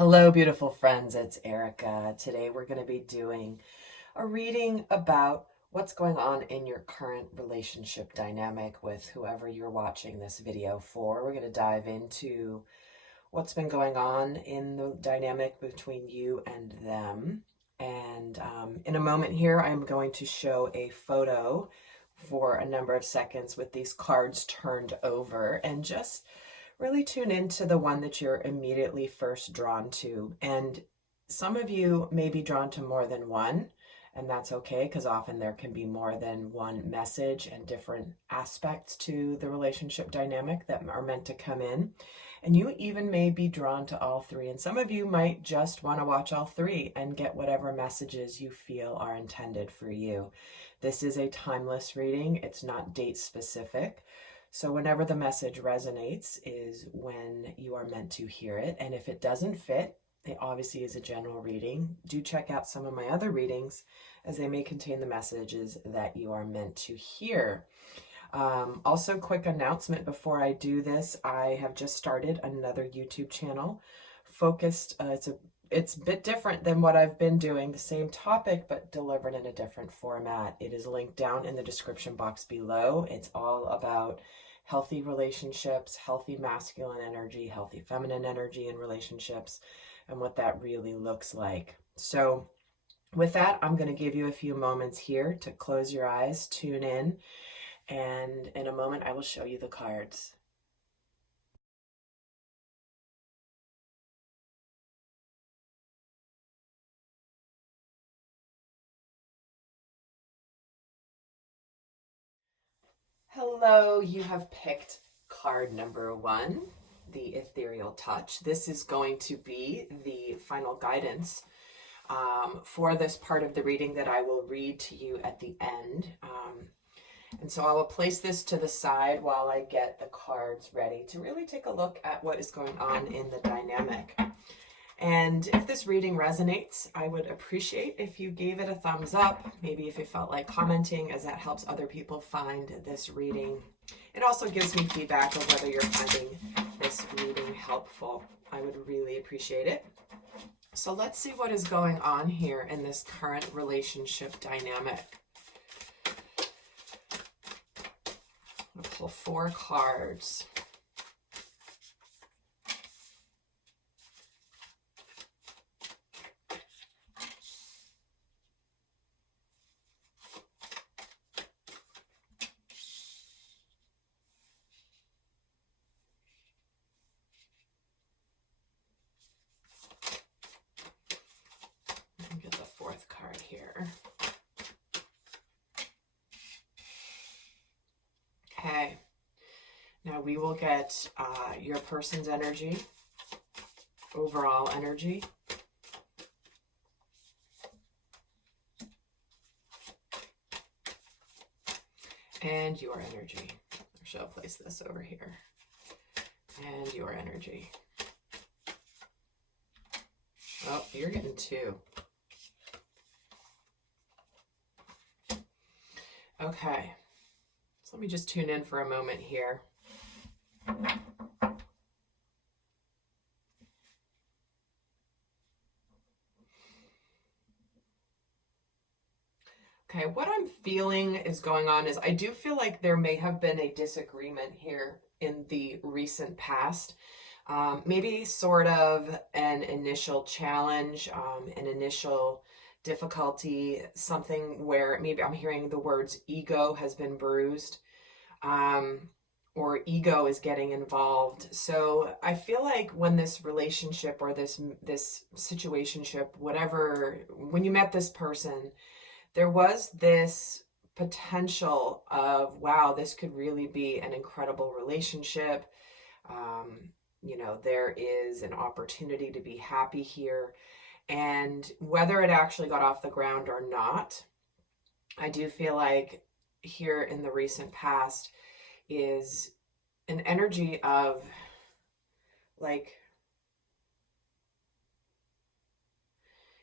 Hello, beautiful friends. It's Erika. Today we're going to be doing a reading about what's going on in your current relationship dynamic with whoever you're watching this video for. We're going to dive into what's been going on in the dynamic between you and them. And in a moment here, I'm going to show a photo for a number of seconds with these cards turned over and just really tune into the one that you're immediately first drawn to. And some of you may be drawn to more than one, and that's okay, because often there can be more than one message and different aspects to the relationship dynamic that are meant to come in. And you even may be drawn to all three. And some of you might just want to watch all three and get whatever messages you feel are intended for you. This is a timeless reading. It's not date specific. So whenever the message resonates is when you are meant to hear it. And if it doesn't fit, it obviously is a general reading. Do check out some of my other readings, as they may contain the messages that you are meant to hear. Also, quick announcement before I do this. I have just started another YouTube channel focused. It's a bit different than what I've been doing, the same topic, but delivered in a different format. It is linked down in the description box below. It's all about healthy relationships, healthy masculine energy, healthy feminine energy in relationships, and what that really looks like. So with that, I'm going to give you a few moments here to close your eyes, tune in, and in a moment I will show you the cards. Hello, you have picked card number 1, the Ethereal Touch. This is going to be the final guidance for this part of the reading that I will read to you at the end. And so I will place this to the side while I get the cards ready to really take a look at what is going on in the dynamic. And if this reading resonates, I would appreciate if you gave it a thumbs up, maybe if you felt like commenting, as that helps other people find this reading. It also gives me feedback of whether you're finding this reading helpful. I would really appreciate it. So let's see what is going on here in this current relationship dynamic. I'll pull 4 cards. Get the 4th card here. Okay, now we will get your person's energy, overall energy. And your energy. Or should I place this over here? And your energy. Oh, you're getting 2. Okay, so let me just tune in for a moment here. Okay, what I'm feeling is going on is I do feel like there may have been a disagreement here in the recent past. Maybe sort of an initial challenge, an initial difficulty, something where maybe I'm hearing the words ego has been bruised, or ego is getting involved. So I feel like when this relationship or this situationship, whatever, when you met this person, there was this potential of, wow, this could really be an incredible relationship. You know, there is an opportunity to be happy here. And whether it actually got off the ground or not, I do feel like here in the recent past is an energy of like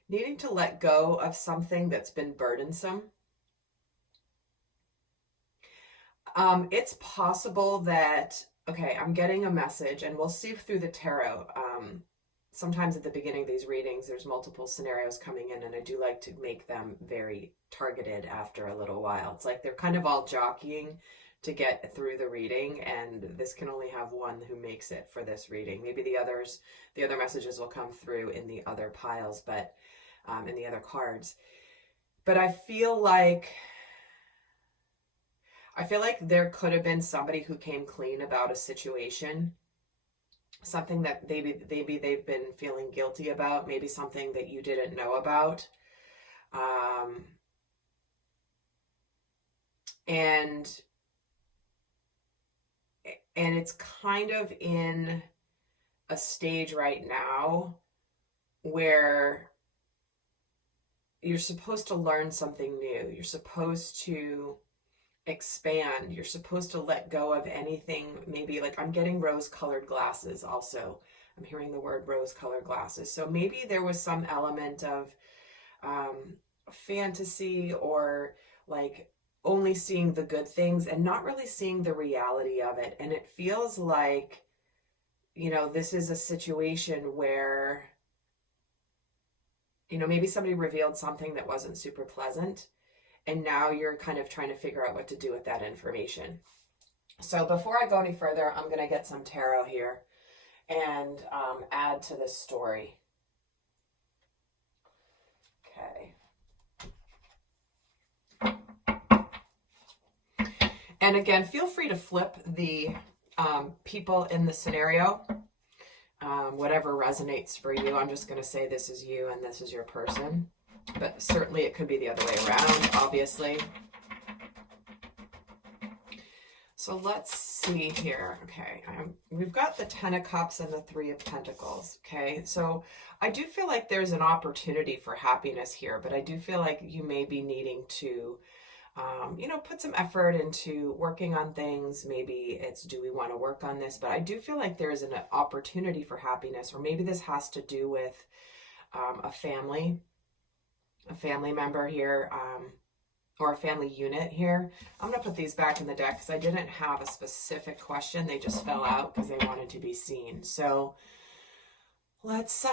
needing to let go of something that's been burdensome. It's possible that, okay, I'm getting a message, and we'll see through the tarot. sometimes at the beginning of these readings, there's multiple scenarios coming in, and I do like to make them very targeted after a little while. It's like they're kind of all jockeying to get through the reading, and this can only have one who makes it for this reading. Maybe the other messages will come through in the other piles, but in the other cards. But I feel like there could have been somebody who came clean about a situation, something that maybe they've been feeling guilty about, maybe something that you didn't know about. And it's kind of in a stage right now where you're supposed to learn something new. You're supposed to expand. You're supposed to let go of anything. Maybe like I'm getting rose-colored glasses also. I'm hearing the word rose-colored glasses. So maybe there was some element of fantasy, or like only seeing the good things and not really seeing the reality of it. And it feels like, you know, this is a situation where, you know, maybe somebody revealed something that wasn't super pleasant, and now you're kind of trying to figure out what to do with that information. So before I go any further, I'm going to get some tarot here and add to this story. Okay. And again, feel free to flip the people in the scenario, whatever resonates for you. I'm just going to say this is you and this is your person, but certainly it could be the other way around, obviously. So let's see here. Okay, we've got the 10 of Cups and the 3 of Pentacles. Okay, so I do feel like there's an opportunity for happiness here, but I do feel like you may be needing to you know, put some effort into working on things. Maybe it's, do we want to work on this? But I do feel like there's an opportunity for happiness, or maybe this has to do with a family member here, or a family unit here. I'm going to put these back in the deck because I didn't have a specific question. They just fell out because they wanted to be seen. So let's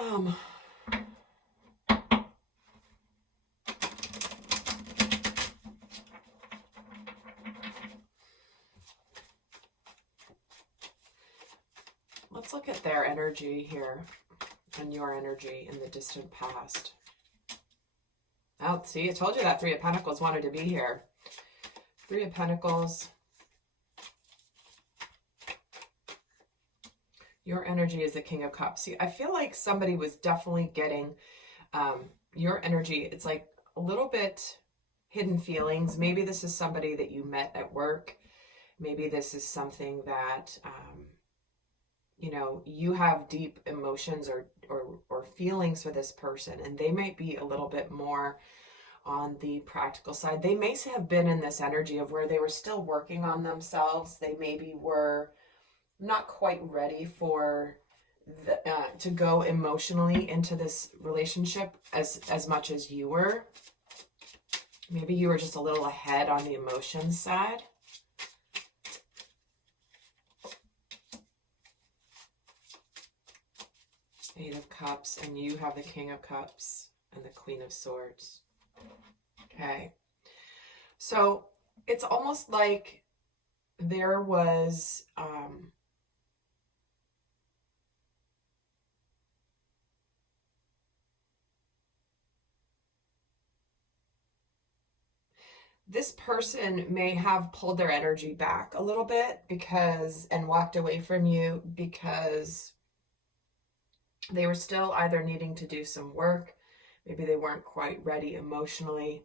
look at their energy here and your energy in the distant past. Oh, see, I told you that 3 of Pentacles wanted to be here. 3 of Pentacles. Your energy is the King of Cups. See, I feel like somebody was definitely getting your energy. It's like a little bit hidden feelings. Maybe this is somebody that you met at work. Maybe this is something that you know, you have deep emotions or feelings for this person, and they might be a little bit more on the practical side. They may have been in this energy of where they were still working on themselves. They maybe were not quite ready for to go emotionally into this relationship as much as you were. Maybe you were just a little ahead on the emotions side. Eight of Cups, and you have the King of Cups and the Queen of Swords. Okay. So it's almost like there was this person may have pulled their energy back a little bit and walked away from you because they were still either needing to do some work. Maybe they weren't quite ready emotionally.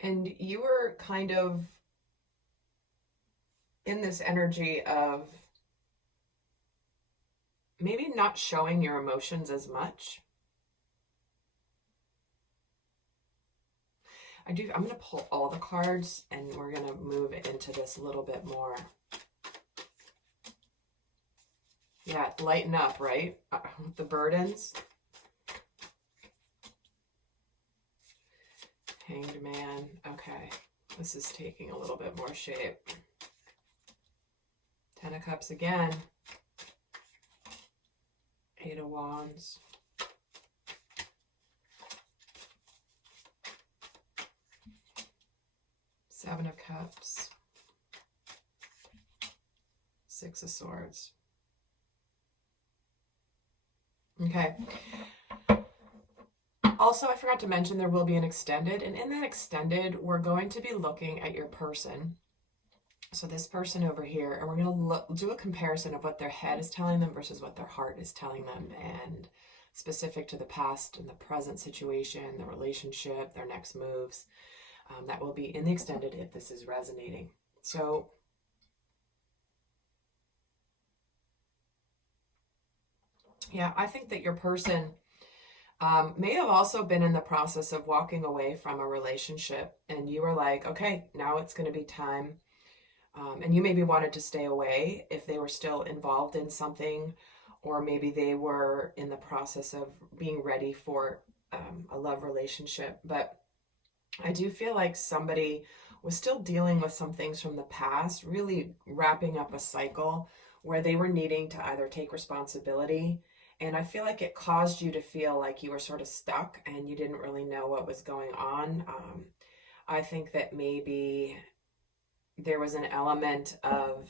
And you were kind of in this energy of maybe not showing your emotions as much. I'm going to pull all the cards, and we're going to move into this a little bit more. Yeah, lighten up, right? The burdens. Hanged Man. Okay, this is taking a little bit more shape. Ten of Cups again. Eight of Wands. Seven of Cups. Six of Swords. Okay. Also, I forgot to mention there will be an extended, and in that extended, we're going to be looking at your person. So this person over here, and we're going to do a comparison of what their head is telling them versus what their heart is telling them, and specific to the past and the present situation, the relationship, their next moves. That will be in the extended if this is resonating. So yeah, I think that your person may have also been in the process of walking away from a relationship, and you were like, okay, now it's going to be time. And you maybe wanted to stay away if they were still involved in something, or maybe they were in the process of being ready for a love relationship. But I do feel like somebody was still dealing with some things from the past, really wrapping up a cycle where they were needing to either take responsibility. And I feel like it caused you to feel like you were sort of stuck and you didn't really know what was going on. I think that maybe there was an element of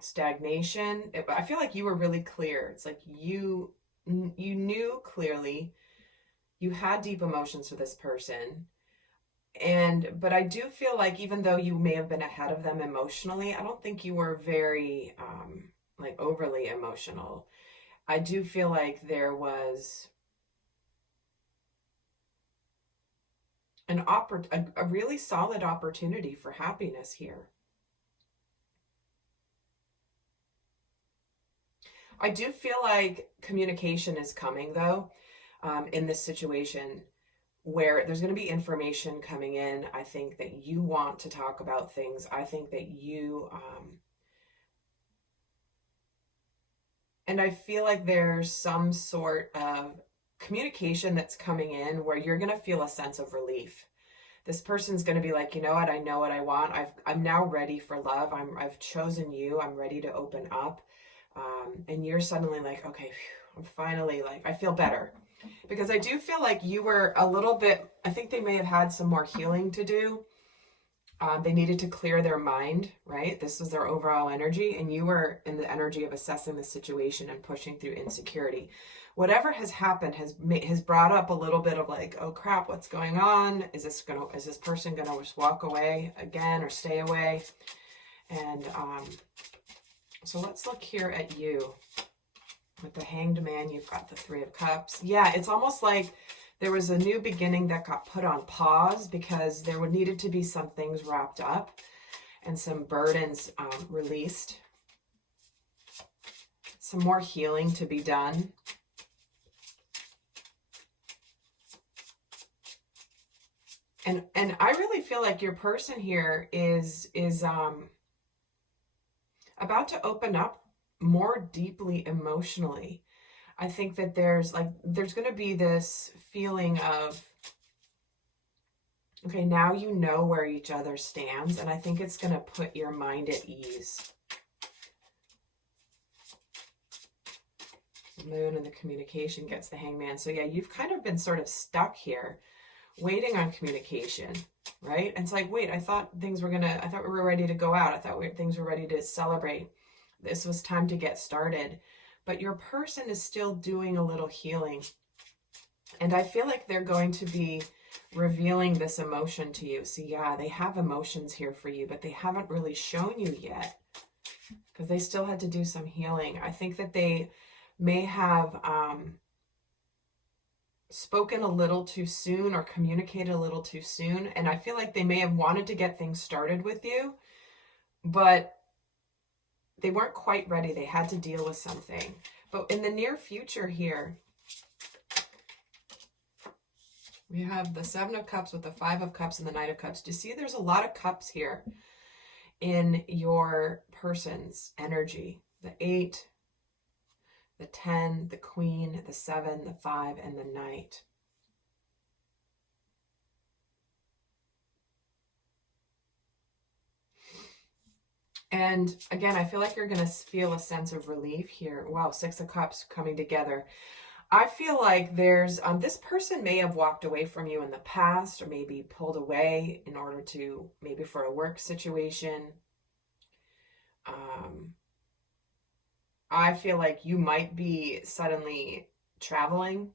stagnation. I feel like you were really clear. It's like you knew clearly, you had deep emotions for this person. But I do feel like even though you may have been ahead of them emotionally, I don't think you were very like overly emotional. I do feel like there was a really solid opportunity for happiness here. I do feel like communication is coming though, in this situation, where there's going to be information coming in. I think that you want to talk about things. I think that you, and I feel like there's some sort of communication that's coming in where you're going to feel a sense of relief. This person's going to be like, you know what? I know what I want. I'm now ready for love. I've chosen you. I'm ready to open up. And you're suddenly like, okay, phew, I'm finally like, I feel better. Because I do feel like you were a little bit, I think they may have had some more healing to do. They needed to clear their mind, right? This was their overall energy, and you were in the energy of assessing the situation and pushing through insecurity. Whatever has happened has brought up a little bit of like, oh crap, what's going on? Is this person gonna just walk away again or stay away? And so let's look here at you. With the Hanged Man, you've got the Three of Cups. Yeah, it's almost like there was a new beginning that got put on pause because there needed to be some things wrapped up and some burdens released. Some more healing to be done. And I really feel like your person here is about to open up more deeply emotionally. I think that there's going to be this feeling of, okay, now you know where each other stands, and I think it's going to put your mind at ease. The Moon and the communication gets the Hangman. So yeah, you've kind of been sort of stuck here, waiting on communication, right? And it's like, wait, I thought we were ready to go out. I thought things were ready to celebrate. This was time to get started. But your person is still doing a little healing. And I feel like they're going to be revealing this emotion to you. So yeah, they have emotions here for you, but they haven't really shown you yet because they still had to do some healing. I think that they may have spoken a little too soon or communicated a little too soon. And I feel like they may have wanted to get things started with you, but they weren't quite ready. They had to deal with something. But in the near future here, we have the Seven of Cups with the Five of Cups and the Knight of Cups. Do you see there's a lot of cups here in your person's energy? The 8, the 10, the Queen, the 7, the 5, and the Knight. And again, I feel like you're going to feel a sense of relief here. Wow, Six of Cups coming together. I feel like there's, this person may have walked away from you in the past, or maybe pulled away in order to, maybe for a work situation. I feel like you might be suddenly traveling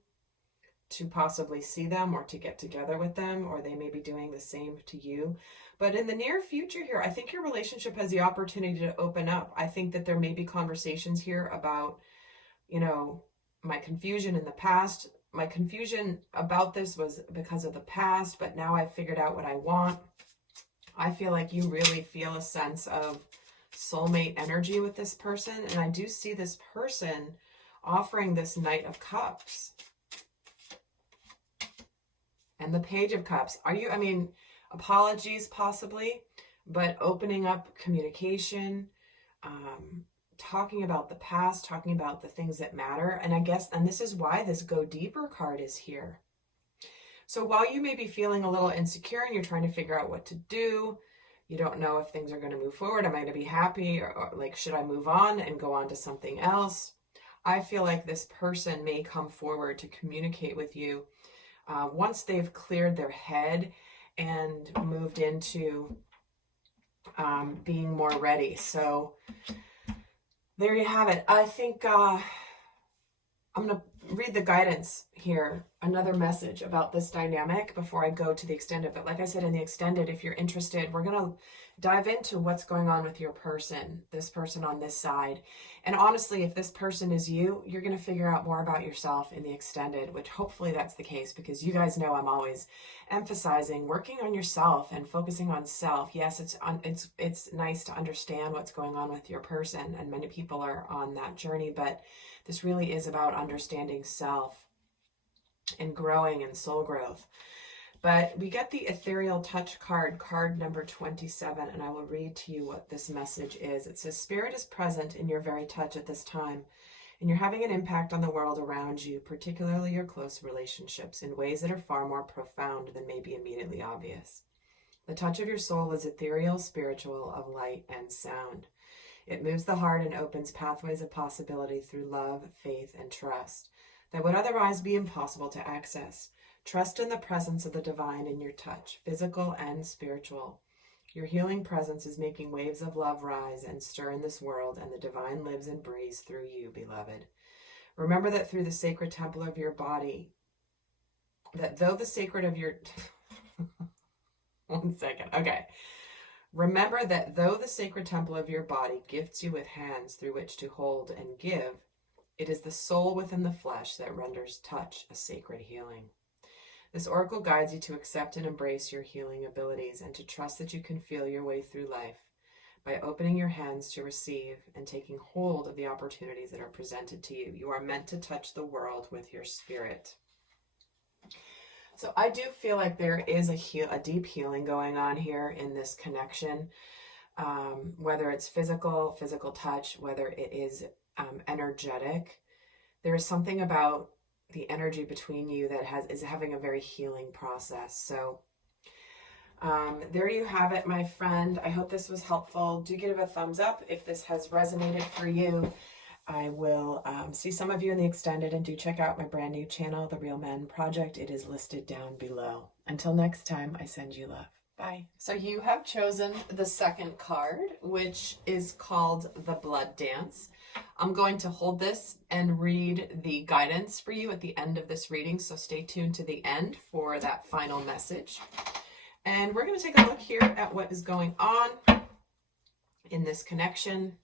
to possibly see them or to get together with them, or they may be doing the same to you. But in the near future here, I think your relationship has the opportunity to open up. I think that there may be conversations here about, you know, my confusion in the past. My confusion about this was because of the past, but now I've figured out what I want. I feel like you really feel a sense of soulmate energy with this person. And I do see this person offering this Knight of Cups and the Page of Cups. Are you, I mean, apologies possibly, but opening up communication, talking about the past, talking about the things that matter. And I guess, and this is why this Go Deeper card is here. So while you may be feeling a little insecure and you're trying to figure out what to do, you don't know if things are going to move forward. Am I going to be happy? Or like, should I move on and go on to something else? I feel like this person may come forward to communicate with you once they've cleared their head and moved into being more ready. So there you have it. I think I'm going to read the guidance here, another message about this dynamic before I go to the extended. But like I said, in the extended, if you're interested, we're going to dive into what's going on with your person, this person on this side. And honestly, if this person is you, you're going to figure out more about yourself in the extended, which hopefully that's the case, because you guys know I'm always emphasizing working on yourself and focusing on self. Yes, it's nice to understand what's going on with your person, and many people are on that journey, but this really is about understanding self and growing and soul growth. But we get the Ethereal Touch card, card number 27, and I will read to you what this message is. It says, Spirit is present in your very touch at this time, and you're having an impact on the world around you, particularly your close relationships, in ways that are far more profound than may be immediately obvious. The touch of your soul is ethereal, spiritual, of light and sound. It moves the heart and opens pathways of possibility through love, faith, and trust that would otherwise be impossible to access. Trust in the presence of the divine in your touch, physical and spiritual. Your healing presence is making waves of love rise and stir in this world, and the divine lives and breathes through you, beloved. Remember that through the sacred temple of your body, that though the sacred of your... One second. Okay. Remember that though the sacred temple of your body gifts you with hands through which to hold and give, it is the soul within the flesh that renders touch a sacred healing. This oracle guides you to accept and embrace your healing abilities and to trust that you can feel your way through life by opening your hands to receive and taking hold of the opportunities that are presented to you. You are meant to touch the world with your spirit. So I do feel like there is a deep healing going on here in this connection, whether it's physical touch, whether it is energetic. There is something about the energy between you that is having a very healing process. So there you have it, my friend. I hope this was helpful. Do give it a thumbs up if this has resonated for you. I will see some of you in the extended, and do check out my brand new channel, The Real Men Project. It is listed down below. Until next time, I send you love. Bye. So you have chosen the second card, which is called The Blood Dance. I'm going to hold this and read the guidance for you at the end of this reading, so stay tuned to the end for that final message. And we're going to take a look here at what is going on in this connection.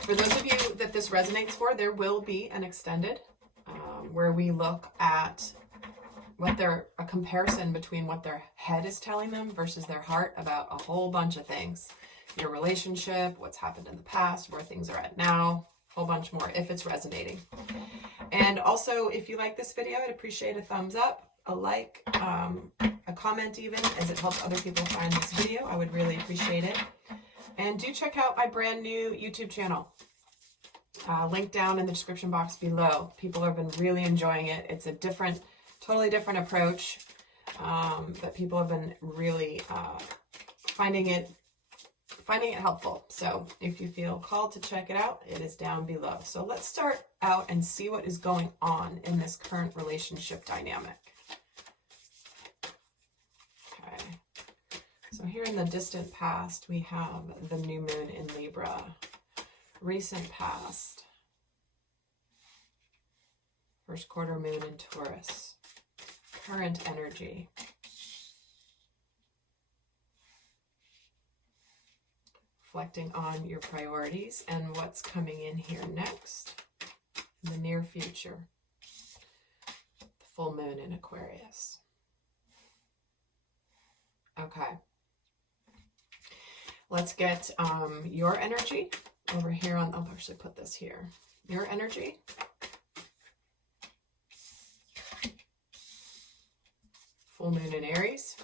For those of you that this resonates for, there will be an extended where we look at a comparison between what their head is telling them versus their heart about a whole bunch of things. Your relationship, what's happened in the past, where things are at now, a whole bunch more if it's resonating. And also, if you like this video, I'd appreciate a thumbs up, a like, a comment even, as it helps other people find this video. I would really appreciate it. And do check out my brand new YouTube channel. Link down in the description box below. People have been really enjoying it. It's a totally different approach, but people have been really finding finding it helpful. So if you feel called to check it out, it is down below. So let's start out and see what is going on in this current relationship dynamic. Okay. So here in the distant past, we have the new moon in Libra. Recent past, first quarter moon in Taurus. Current energy. Reflecting on your priorities and what's coming in here next, in the near future. The full moon in Aquarius. Okay. Let's get your energy over here on, I'll actually put this here. Your energy. Full moon in Aries.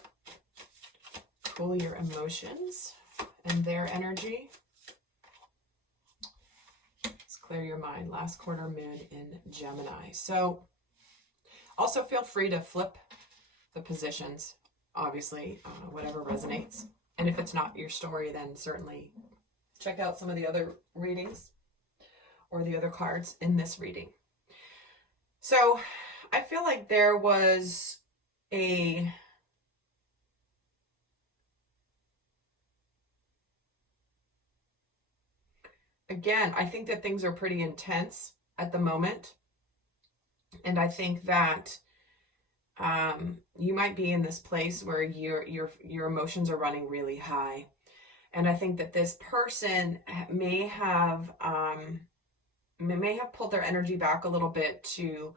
Cool your emotions and their energy. Let's clear your mind. Last quarter moon in Gemini. So also feel free to flip the positions, obviously, whatever resonates. And if it's not your story, then certainly check out some of the other readings or the other cards in this reading. So I feel like there was again, I think that things are pretty intense at the moment. And I think that you might be in this place where your emotions are running really high. And I think that this person may have pulled their energy back a little bit to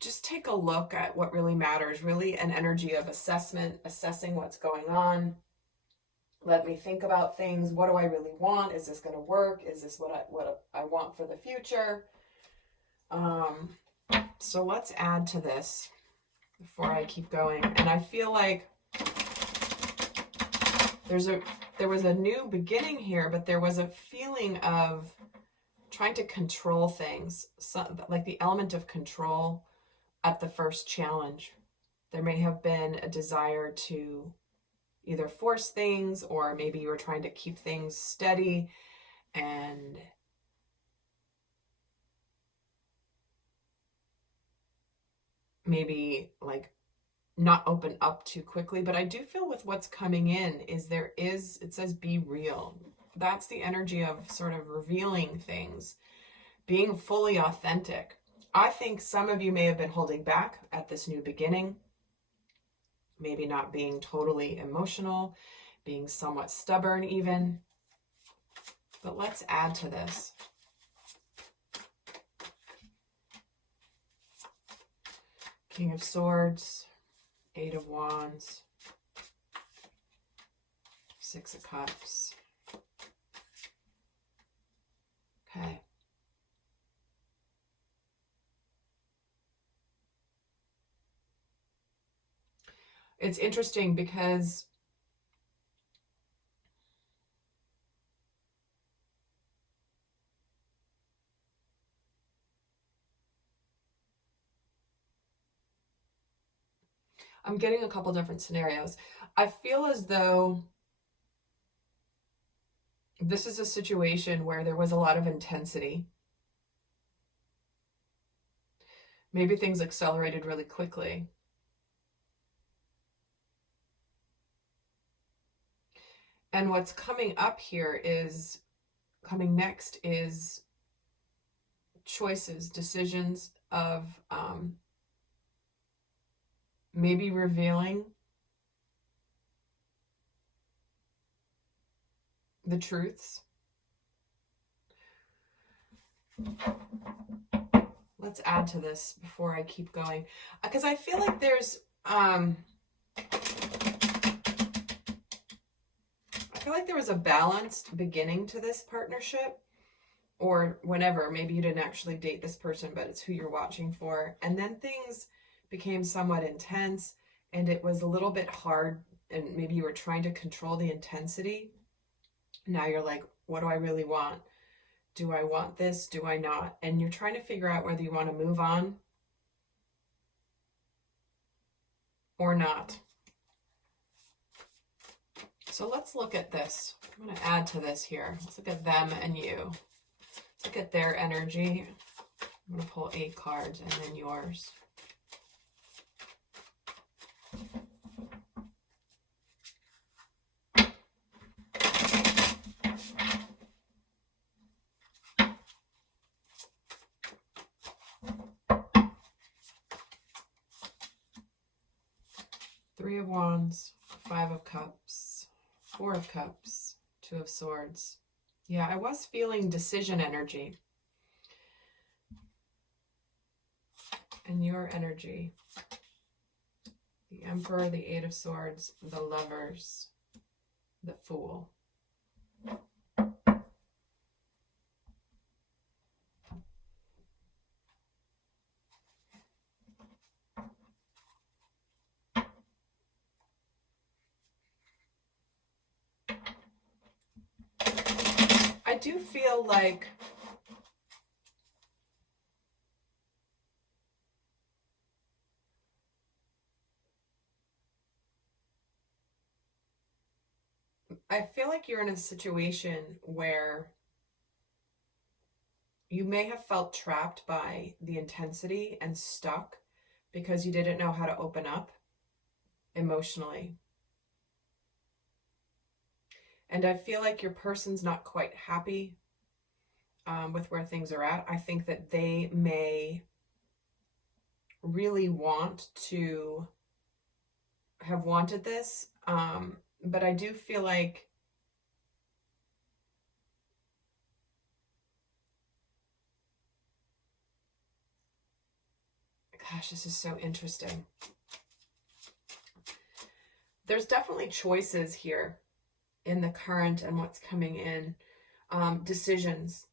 just take a look at what really matters, really an energy of assessment, assessing what's going on. Let me think about things. What do I really want? Is this going to work? Is this what I want for the future? So let's add to this before I keep going. And I feel like there was a new beginning here, but there was a feeling of trying to control things, like the element of control at the first challenge. There may have been a desire to either force things, or maybe you were trying to keep things steady and maybe like not open up too quickly. But I do feel with what's coming in it says be real. That's the energy of sort of revealing things, being fully authentic. I think some of you may have been holding back at this new beginning, maybe not being totally emotional, being somewhat stubborn even. But let's add to this. King of Swords, Eight of Wands, Six of Cups. Okay. It's interesting because I'm getting a couple different scenarios. I feel as though this is a situation where there was a lot of intensity. Maybe things accelerated really quickly. And what's coming next is choices, decisions of maybe revealing the truths. Let's add to this before I keep going, because I feel like there's there was a balanced beginning to this partnership, or whenever, maybe you didn't actually date this person, but it's who you're watching for. And then things became somewhat intense, and it was a little bit hard, and maybe you were trying to control the intensity. Now you're like, what do I really want? Do I want this? Do I not? And you're trying to figure out whether you want to move on or not. So let's look at this. I'm going to add to this here. Let's look at them and you. Let's look at their energy. I'm going to pull 8 cards and then yours. Three of Wands, 5 of Cups, 4 of Cups, 2 of Swords. Yeah, I was feeling decision energy. And your energy. The Emperor, the 8 of Swords, the Lovers, the Fool. I do feel like you're in a situation where you may have felt trapped by the intensity and stuck because you didn't know how to open up emotionally. And I feel like your person's not quite happy with where things are at. I think that they may really want to have wanted this, but I do feel like gosh, this is so interesting. There's definitely choices here in the current and what's coming in. Decisions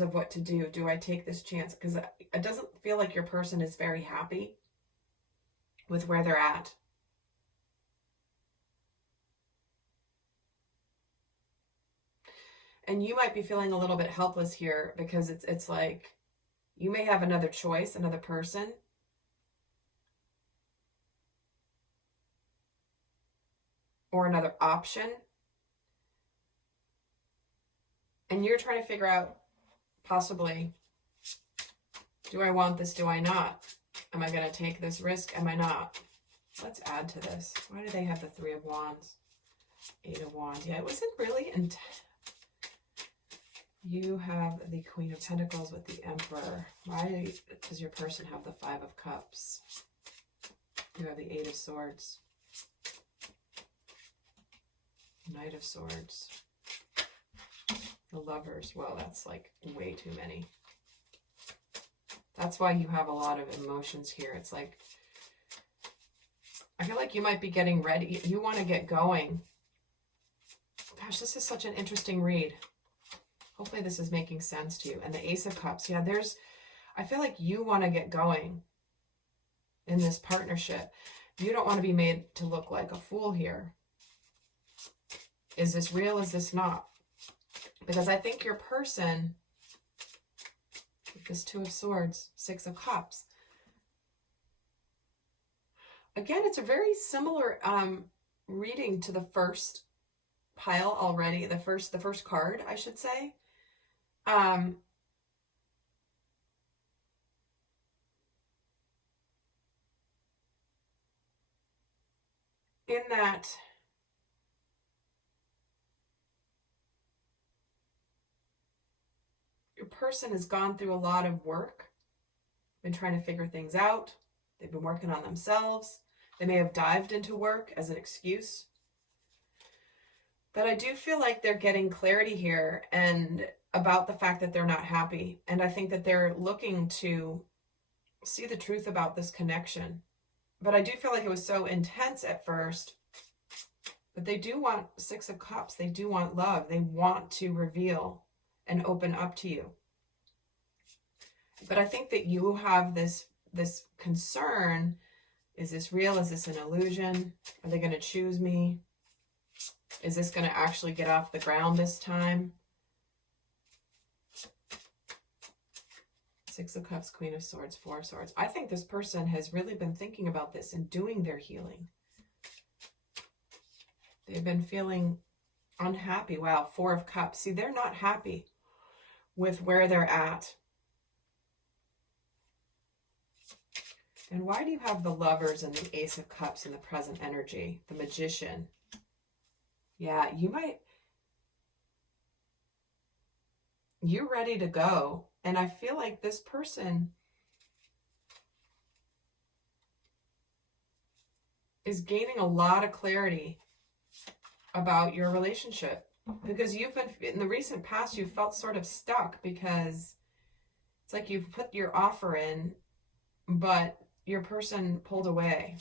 of what to do. Do I take this chance? Because it doesn't feel like your person is very happy with where they're at. And you might be feeling a little bit helpless here because it's like you may have another choice, another person. Or another option. And you're trying to figure out, possibly, do I want this? Do I not? Am I going to take this risk? Am I not? Let's add to this. Why do they have the 3 of Wands? 8 of Wands. Yeah, it wasn't really intense. You have the Queen of Pentacles with the Emperor. Why does your person have the 5 of Cups? You have the 8 of Swords. Knight of Swords. The Lovers. Well, that's like way too many. That's why you have a lot of emotions here. It's like, I feel like you might be getting ready. You want to get going. Gosh, this is such an interesting read. Hopefully this is making sense to you. And the Ace of Cups. Yeah, I feel like you want to get going in this partnership. You don't want to be made to look like a fool here. Is this real? Is this not? Because I think your person, with this 2 of Swords, 6 of Cups. Again, it's a very similar reading to the first pile already. The first card, I should say. In that your person has gone through a lot of work, been trying to figure things out. They've been working on themselves. They may have dived into work as an excuse. But I do feel like they're getting clarity here and about the fact that they're not happy. And I think that they're looking to see the truth about this connection. But I do feel like it was so intense at first. But they do want 6 of Cups. They do want love. They want to reveal and open up to you. But I think that you have this concern. Is this real? Is this an illusion? Are they going to choose me? Is this going to actually get off the ground this time? 6 of Cups, Queen of Swords, 4 of Swords. I think this person has really been thinking about this and doing their healing. They've been feeling unhappy. Wow, Four of Cups. See, they're not happy with where they're at. And why do you have the Lovers and the Ace of Cups in the present energy? The Magician. Yeah, you're ready to go. And I feel like this person is gaining a lot of clarity about your relationship, because you've been, in the recent past, you felt sort of stuck, because it's like you've put your offer in, but your person pulled away.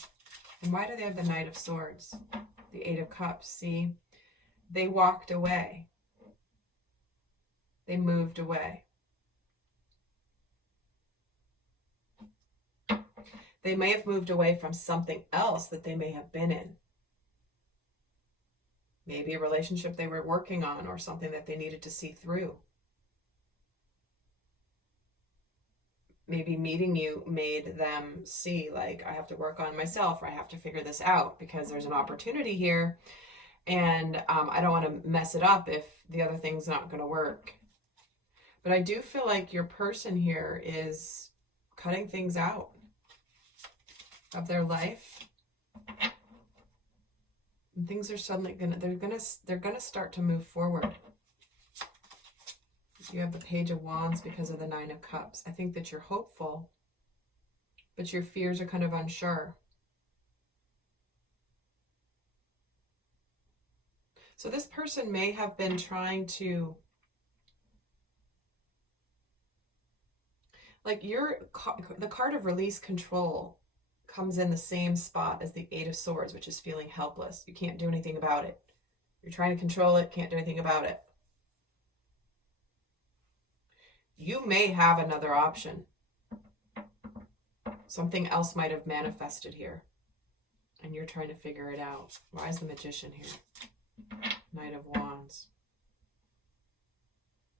And why do they have the Knight of Swords? The Eight of Cups. See, they walked away. They moved away. They may have moved away from something else that they may have been in. Maybe a relationship they were working on, or something that they needed to see through. Maybe meeting you made them see, like, I have to work on myself, or I have to figure this out because there's an opportunity here, and I don't want to mess it up if the other thing's not going to work. But I do feel like your person here is cutting things out of their life. And things are suddenly they're gonna start to move forward. You have the Page of Wands because of the Nine of Cups. I think that you're hopeful, but your fears are kind of unsure. So this person may have been trying to, like, the card of release control comes in the same spot as the Eight of Swords, which is feeling helpless. You can't do anything about it. You're trying to control it, can't do anything about it. You may have another option. Something else might have manifested here, and you're trying to figure it out. Why is the Magician here? Knight of Wands.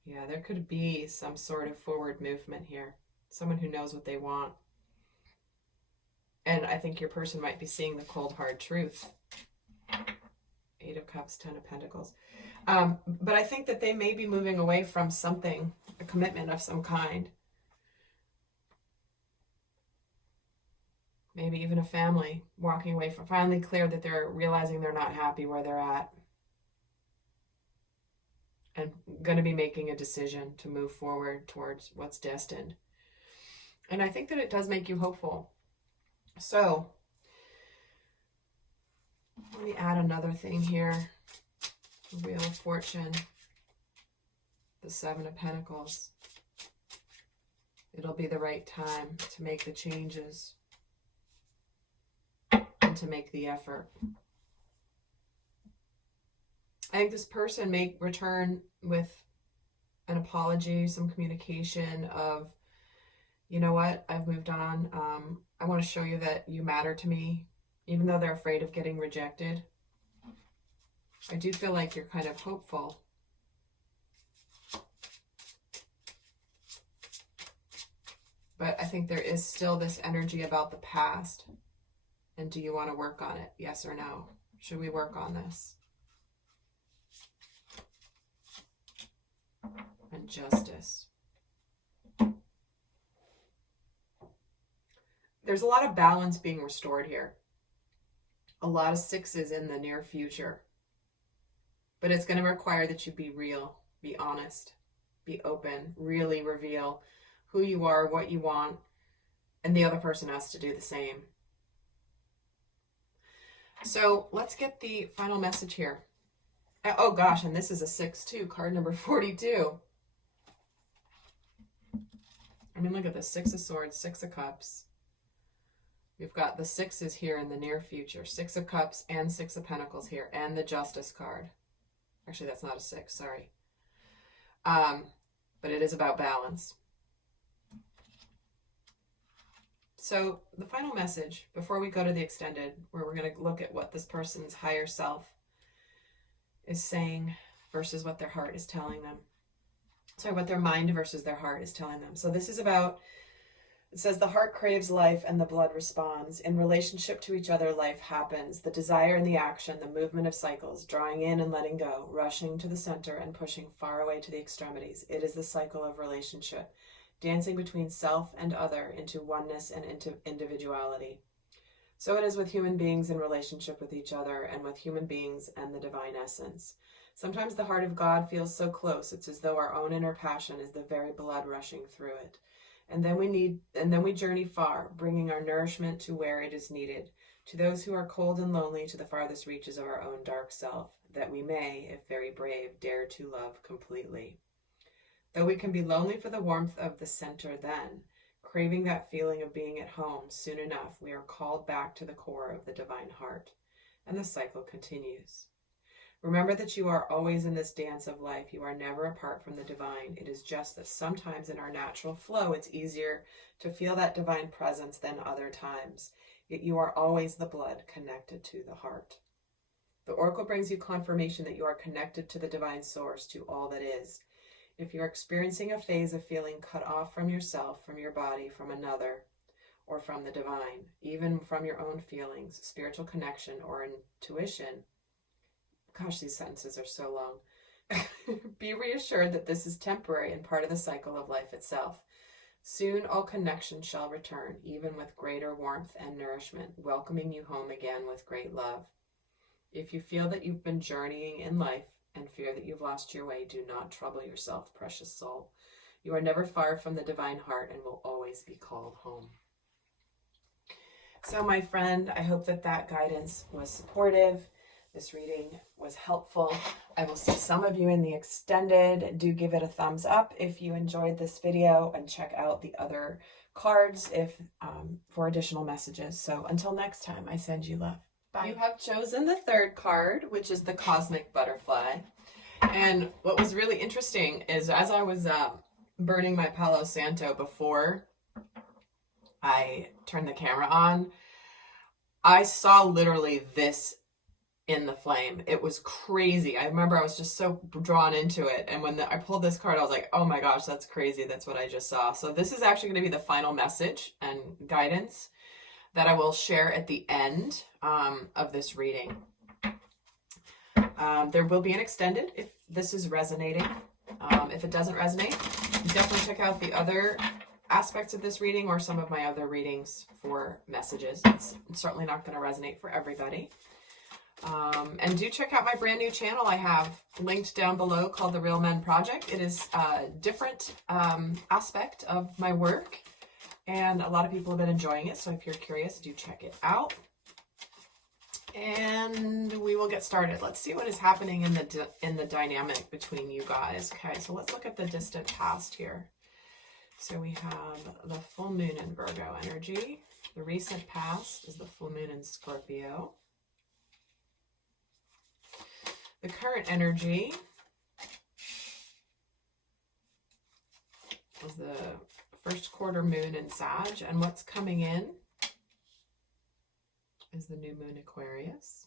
Yeah, there could be some sort of forward movement here. Someone who knows what they want. And I think your person might be seeing the cold, hard truth. Eight of Cups, Ten of Pentacles. But I think that they may be moving away from something, a commitment of some kind. Maybe even a family, walking away from, finally clear that they're realizing they're not happy where they're at. And going to be making a decision to move forward towards what's destined. And I think that it does make you hopeful. So, let me add another thing here. The Wheel of Fortune. The Seven of Pentacles. It'll be the right time to make the changes and to make the effort. I think this person may return with an apology, some communication of, you know what, I've moved on. I want to show you that you matter to me, even though they're afraid of getting rejected. I do feel like you're kind of hopeful. But I think there is still this energy about the past. And do you want to work on it? Yes or no? Should we work on this? And Justice. There's a lot of balance being restored here. A lot of sixes in the near future. But it's going to require that you be real, be honest, be open, really reveal who you are, what you want, and the other person has to do the same. So let's get the final message here. Oh gosh, and this is a 6 too, card number 42. I mean, look at this, 6 of Swords, 6 of Cups. We've got the sixes here in the near future, 6 of Cups and 6 of Pentacles here, and the Justice card. Actually, that's not a 6, sorry. But it is about balance. So the final message, before we go to the extended, where we're going to look at what this person's higher self is saying versus what their heart is telling them. Sorry, what their mind versus their heart is telling them. So this is about It says the heart craves life and the blood responds. In relationship to each other, life happens. The desire and the action, the movement of cycles, drawing in and letting go, rushing to the center and pushing far away to the extremities. It is the cycle of relationship, dancing between self and other into oneness and into individuality. So it is with human beings in relationship with each other and with human beings and the divine essence. Sometimes the heart of God feels so close, it's as though our own inner passion is the very blood rushing through it. And then we journey far, bringing our nourishment to where it is needed, to those who are cold and lonely, to the farthest reaches of our own dark self, that we may, if very brave, dare to love completely. Though we can be lonely for the warmth of the center then, craving that feeling of being at home, soon enough we are called back to the core of the divine heart, and the cycle continues. Remember that you are always in this dance of life. You are never apart from the divine. It is just that sometimes in our natural flow, it's easier to feel that divine presence than other times. Yet you are always the blood connected to the heart. The oracle brings you confirmation that you are connected to the divine source, to all that is. If you're experiencing a phase of feeling cut off from yourself, from your body, from another, or from the divine, even from your own feelings, spiritual connection, or intuition, gosh, these sentences are so long. Be reassured that this is temporary and part of the cycle of life itself. Soon all connection shall return, even with greater warmth and nourishment, welcoming you home again with great love. If you feel that you've been journeying in life and fear that you've lost your way, do not trouble yourself, precious soul. You are never far from the divine heart and will always be called home. So, my friend, I hope that that guidance was supportive. This reading was helpful. I will see some of you in the extended. Do give it a thumbs up if you enjoyed this video, and check out the other cards for additional messages. So until next time, I send you love. Bye. You have chosen the third card, which is the Cosmic Butterfly. And what was really interesting is as I was burning my Palo Santo before I turned the camera on, I saw literally this in the flame. It was crazy. I remember I was just so drawn into it. And when I pulled this card, I was like, oh my gosh, that's crazy. That's what I just saw. So this is actually going to be the final message and guidance that I will share at the end of this reading. There will be an extended if this is resonating. If it doesn't resonate, definitely check out the other aspects of this reading or some of my other readings for messages. It's certainly not going to resonate for everybody. And do check out my brand new channel I have linked down below called The Real Men Project. It is a different aspect of my work, and a lot of people have been enjoying it. So if you're curious, do check it out. And we will get started. Let's see what is happening in the dynamic between you guys. Okay, so let's look at the distant past here. So we have the full moon in Virgo energy. The recent past is the full moon in Scorpio. The current energy is the first quarter moon in Sag, and what's coming in is the new moon Aquarius.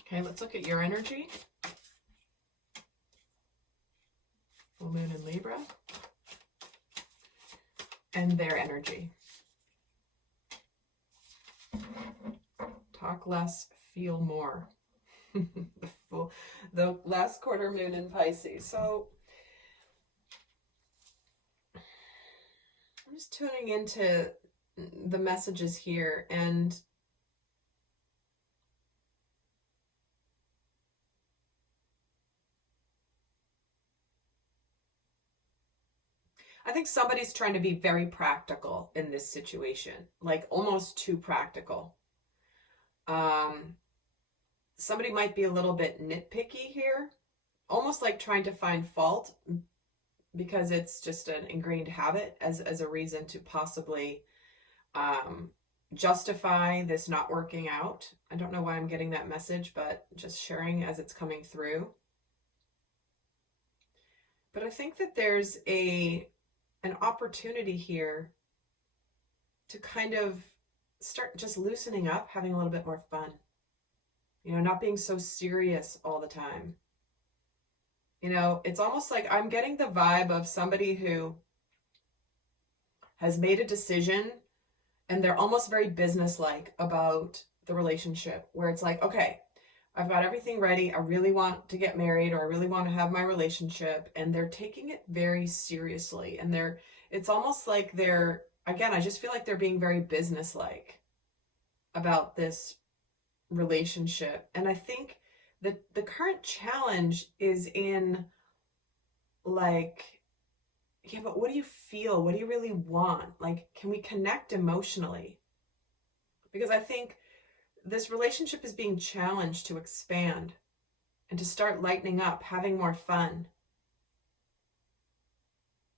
Okay, let's look at your energy. Full moon in Libra. And their energy. Talk less, feel more. The last quarter moon in Pisces. So I'm just tuning into the messages here, and I think somebody's trying to be very practical in this situation, like almost too practical. Somebody might be a little bit nitpicky here, almost like trying to find fault because it's just an ingrained habit as a reason to possibly justify this not working out. I don't know why I'm getting that message, but just sharing as it's coming through. But I think that there's an opportunity here to kind of start just loosening up, having a little bit more fun. You know, not being so serious all the time. You know, it's almost like I'm getting the vibe of somebody who has made a decision and they're almost very businesslike about the relationship, where it's like, okay, I've got everything ready. I really want to get married, or I really want to have my relationship. And they're taking it very seriously. And it's almost like again, I just feel like they're being very businesslike about this relationship. And I think that the current challenge is in like, yeah, but what do you feel? What do you really want? Like, can we connect emotionally? Because I think this relationship is being challenged to expand and to start lightening up, having more fun,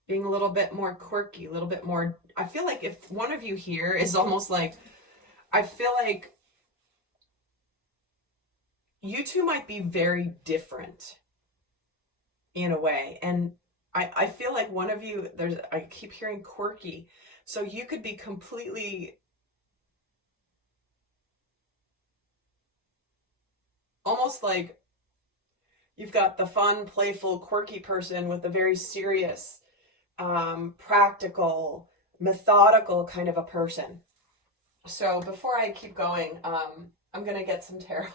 being a little bit more quirky, a little bit more. I feel like if one of you here is almost like, I feel like you two might be very different in a way. And I feel like one of you, I keep hearing quirky. So you could be completely, almost like you've got the fun, playful, quirky person with a very serious, practical, methodical kind of a person. So before I keep going, I'm going to get some tarot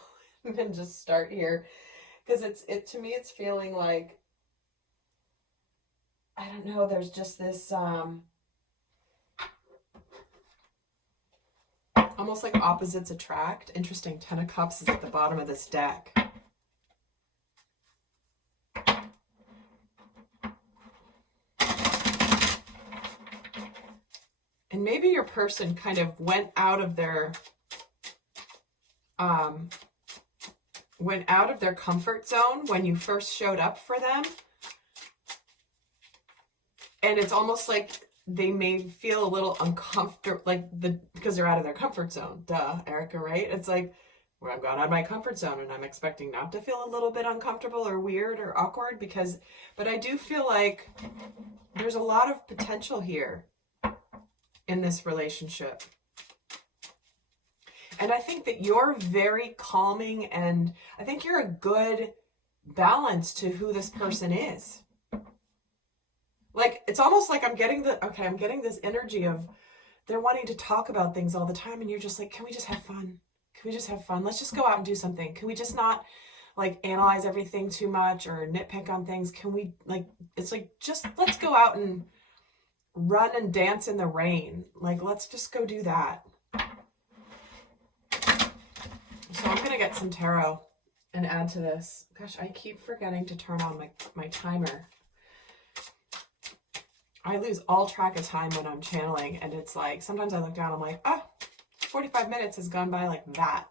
and just start here, because to me, it's feeling like, I don't know, there's just this, almost like opposites attract. Interesting. 10 of Cups is at the bottom of this deck. And maybe your person kind of went out of their comfort zone when you first showed up for them. And it's almost like they may feel a little uncomfortable, because they're out of their comfort zone. Duh, Erika, right? It's like, well, I've gone out of my comfort zone and I'm expecting not to feel a little bit uncomfortable or weird or awkward, but I do feel like there's a lot of potential here in this relationship. And I think that you're very calming, and I think you're a good balance to who this person is. Like, it's almost like I'm getting this energy of they're wanting to talk about things all the time, and you're just like, can we just have fun? Can we just have fun? Let's just go out and do something. Can we just not like analyze everything too much or nitpick on things? Can we it's like, just let's go out and run and dance in the rain. Like, let's just go do that. So I'm going to get some tarot and add to this. Gosh, I keep forgetting to turn on my timer. I lose all track of time when I'm channeling, and it's like, sometimes I look down, I'm like, 45 minutes has gone by like that.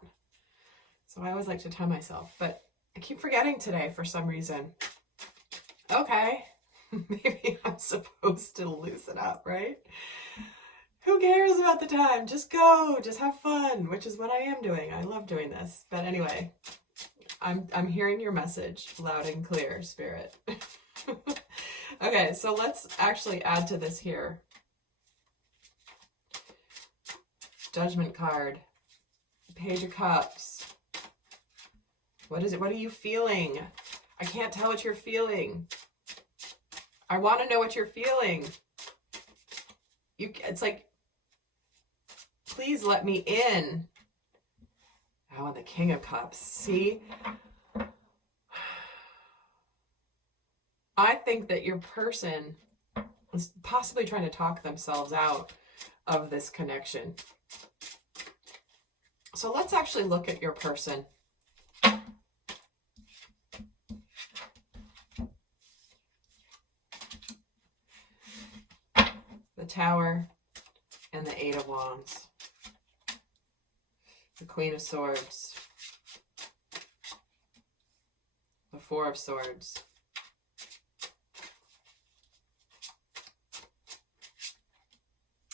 So I always like to tell myself, but I keep forgetting today for some reason. Okay, maybe I'm supposed to loosen up, right? Who cares about the time? Just go, just have fun, which is what I am doing. I love doing this. But anyway, I'm hearing your message loud and clear, Spirit. Okay, so let's actually add to this here. Judgment card. Page of Cups. What is it? What are you feeling? I can't tell what you're feeling. I want to know what you're feeling. It's like, please let me in. Oh, and the King of Cups. See? I think that your person is possibly trying to talk themselves out of this connection. So let's actually look at your person. The Tower and the Eight of Wands. The Queen of Swords. The Four of Swords.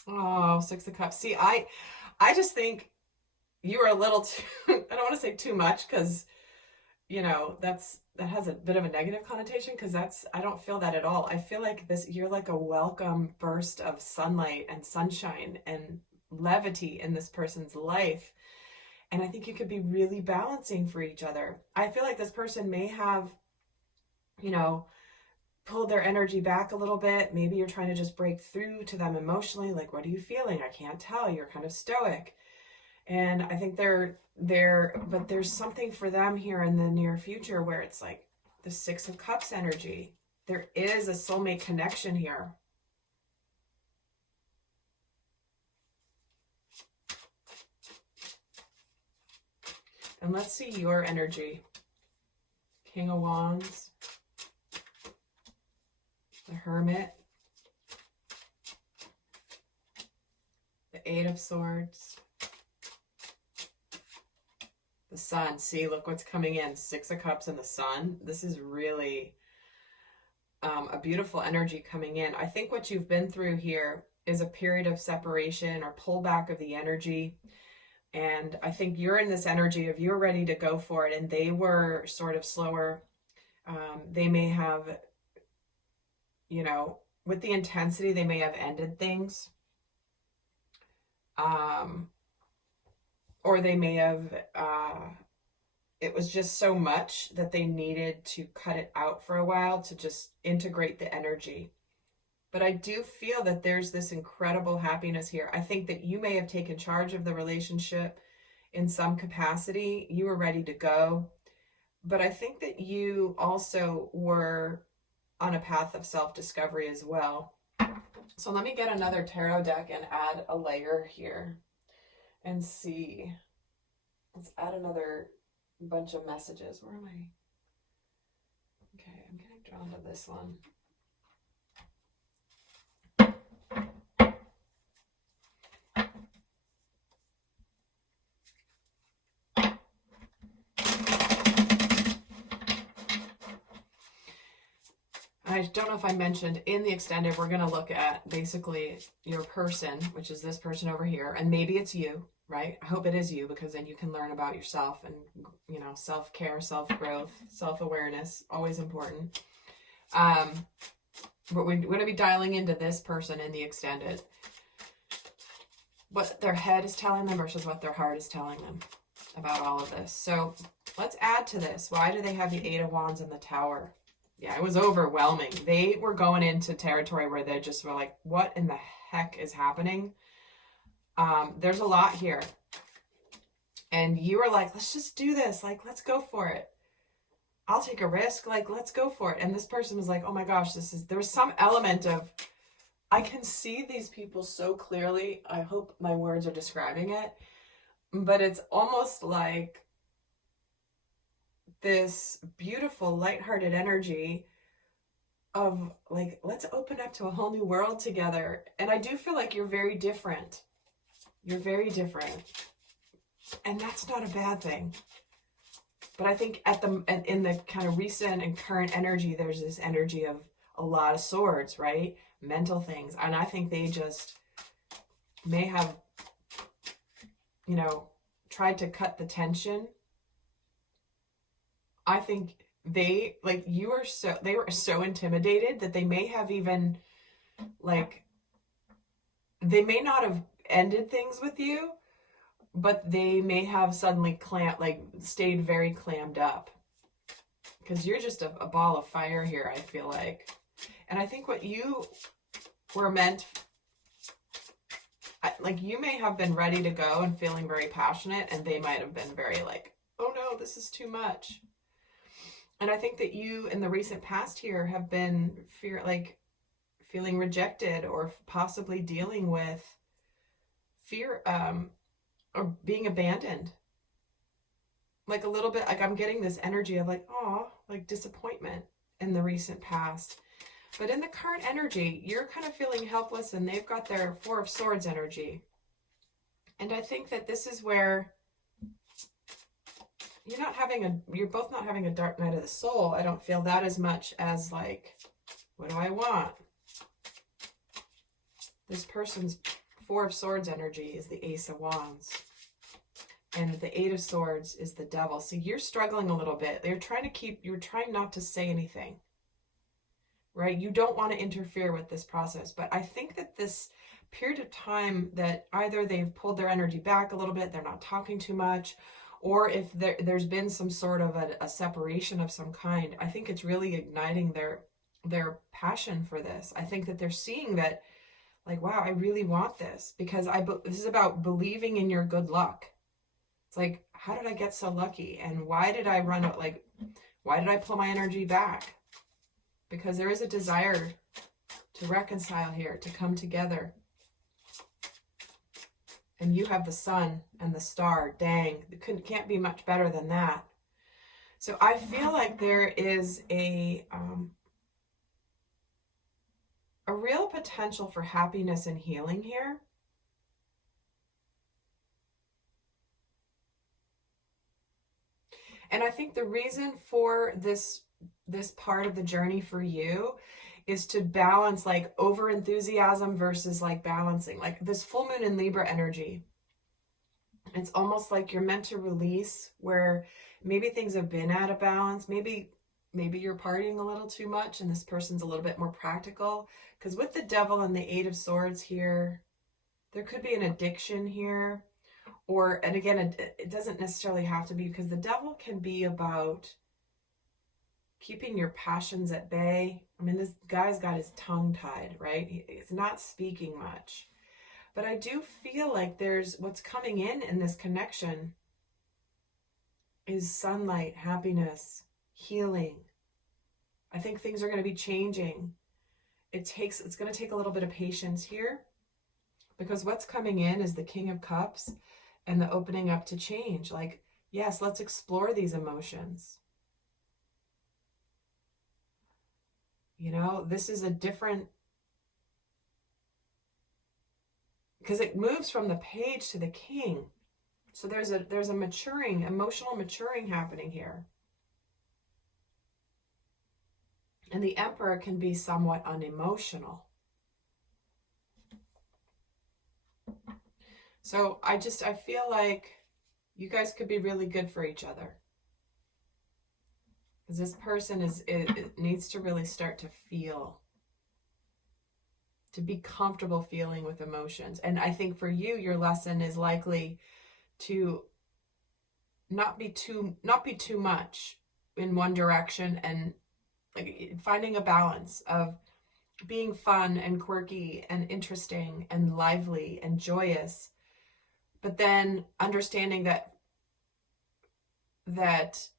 Oh, Six of Cups. See, I just think you were a little too, I don't want to say too much, because, you know, that has a bit of a negative connotation, because I don't feel that at all. I feel like you're like a welcome burst of sunlight and sunshine and levity in this person's life. And I think you could be really balancing for each other. I feel like this person may have you know, pull their energy back a little bit. Maybe you're trying to just break through to them emotionally. Like, what are you feeling? I can't tell. You're kind of stoic. And I think but there's something for them here in the near future where it's like the Six of Cups energy. There is a soulmate connection here. And let's see your energy. King of Wands. The Hermit. The Eight of Swords. The Sun. See, look what's coming in. Six of Cups and the Sun. This is really a beautiful energy coming in. I think what you've been through here is a period of separation or pullback of the energy. And I think you're in this energy of you're ready to go for it. And they were sort of slower. They may have, you know, with the intensity, they may have ended things. Or they may have, it was just so much that they needed to cut it out for a while to just integrate the energy. But I do feel that there's this incredible happiness here. I think that you may have taken charge of the relationship in some capacity. You were ready to go. But I think that you also were on a path of self-discovery as well. So let me get another tarot deck and add a layer here and see. Let's add another bunch of messages. Where am I? Okay, I'm getting drawn to this one. I don't know if I mentioned in the extended, we're going to look at basically your person, which is this person over here. And maybe it's you, right? I hope it is you, because then you can learn about yourself and, you know, self-care, self-growth, self-awareness, always important. But we're going to be dialing into this person in the extended. What their head is telling them versus what their heart is telling them about all of this. So let's add to this. Why do they have the Eight of Wands in the Tower? Yeah, it was overwhelming. They were going into territory where they just were like, what in the heck is happening? There's a lot here. And you were like, let's just do this. Like, let's go for it. I'll take a risk. Like, let's go for it. And this person was like, oh my gosh, there was some element of, I can see these people so clearly. I hope my words are describing it. But it's almost like this beautiful, lighthearted energy of like, let's open up to a whole new world together. And I do feel like you're very different. You're very different. And that's not a bad thing. But I think in the kind of recent and current energy, there's this energy of a lot of swords, right? Mental things. And I think they just may have, you know, tried to cut the tension. I think they were so intimidated that they may have even, like, they may not have ended things with you, but they may have suddenly stayed very clammed up, because you're just a ball of fire here, I feel like. And I think what you were meant, like, you may have been ready to go and feeling very passionate, and they might have been very like, oh no, this is too much. And I think that you in the recent past here have been feeling rejected, or possibly dealing with fear, or being abandoned. Like a little bit, like I'm getting this energy of like, oh, like disappointment in the recent past. But in the current energy, you're kind of feeling helpless, and they've got their Four of Swords energy. And I think that this is where you're both not having a dark night of the soul. I don't feel that as much as like, what do I want? This person's Four of Swords energy is the Ace of Wands. And the Eight of Swords is the Devil. So you're struggling a little bit. You're trying not to say anything, right? You don't want to interfere with this process. But I think that this period of time that either they've pulled their energy back a little bit, they're not talking too much, or if there's been some sort of a separation of some kind, I think it's really igniting their passion for this. I think that they're seeing that, like, wow, I really want this, because this is about believing in your good luck. It's like, how did I get so lucky? And why did I why did I pull my energy back? Because there is a desire to reconcile here, to come together. And you have the sun and the star. Dang, it can't be much better than that. So I feel like there is a real potential for happiness and healing here. And I think the reason for this part of the journey for you is to balance, like, over enthusiasm versus like balancing, like this full moon in Libra energy. It's almost like you're meant to release, where maybe things have been out of balance. Maybe you're partying a little too much and this person's a little bit more practical. Because with the Devil and the Eight of Swords here, there could be an addiction here. And again, it doesn't necessarily have to be, because the Devil can be about keeping your passions at bay. I mean, this guy's got his tongue tied, right? He's not speaking much. But I do feel like there's what's coming in this connection is sunlight, happiness, healing. I think things are going to be changing. It's going to take a little bit of patience here, because what's coming in is the King of Cups and the opening up to change. Like, yes, let's explore these emotions. You know, this is a different, because it moves from the Page to the King. So there's a maturing, emotional maturing happening here. And the Emperor can be somewhat unemotional. So I feel like you guys could be really good for each other. Because this person it needs to really start to feel, to be comfortable feeling with emotions. And I think for you, your lesson is likely to not be too much in one direction, and like finding a balance of being fun and quirky and interesting and lively and joyous, but then understanding that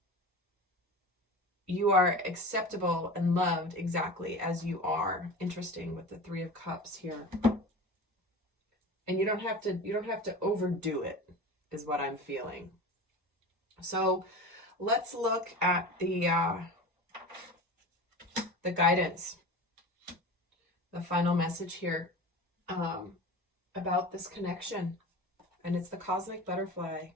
you are acceptable and loved exactly as you are. Interesting with the Three of Cups here. And you don't have to overdo it, is what I'm feeling. So let's look at the guidance, the final message here about this connection. And it's the Cosmic Butterfly.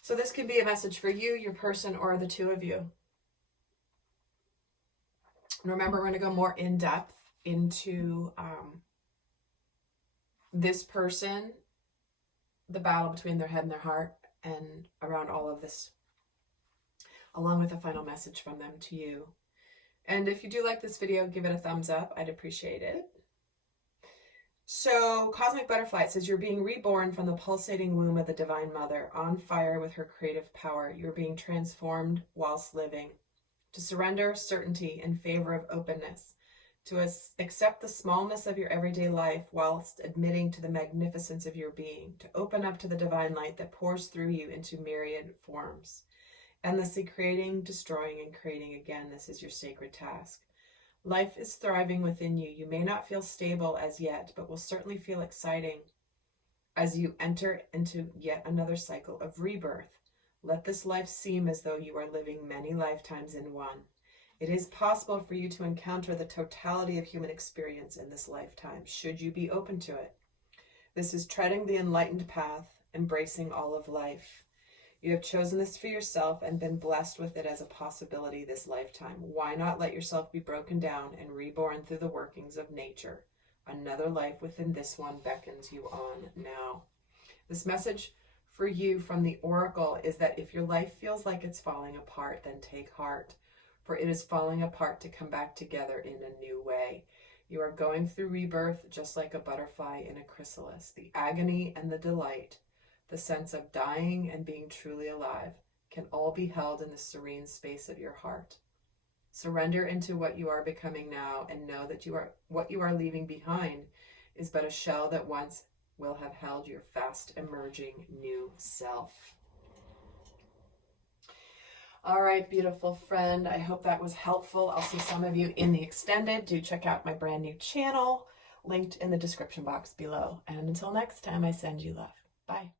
So this could be a message for you, your person, or the two of you. And remember, we're going to go more in depth into this person, the battle between their head and their heart, and around all of this, along with a final message from them to you. And if you do like this video, give it a thumbs up. I'd appreciate it. So Cosmic Butterfly, it says you're being reborn from the pulsating womb of the Divine Mother, on fire with her creative power. You're being transformed whilst living. To surrender certainty in favor of openness. To accept the smallness of your everyday life whilst admitting to the magnificence of your being. To open up to the divine light that pours through you into myriad forms. Endlessly creating, destroying, and creating again. This is your sacred task. Life is thriving within you. You may not feel stable as yet, but will certainly feel exciting as you enter into yet another cycle of rebirth. Let this life seem as though you are living many lifetimes in one. It is possible for you to encounter the totality of human experience in this lifetime, should you be open to it. This is treading the enlightened path, embracing all of life. You have chosen this for yourself and been blessed with it as a possibility this lifetime. Why not let yourself be broken down and reborn through the workings of nature? Another life within this one beckons you on now. This message for you from the Oracle is that if your life feels like it's falling apart, then take heart, for it is falling apart to come back together in a new way. You are going through rebirth just like a butterfly in a chrysalis. The agony and the delight, the sense of dying and being truly alive, can all be held in the serene space of your heart. Surrender into what you are becoming now and know that what you are leaving behind is but a shell that once will have held your fast emerging new self. All right, beautiful friend. I hope that was helpful. I'll see some of you in the extended. Do check out my brand new channel, linked in the description box below. And until next time, I send you love. Bye.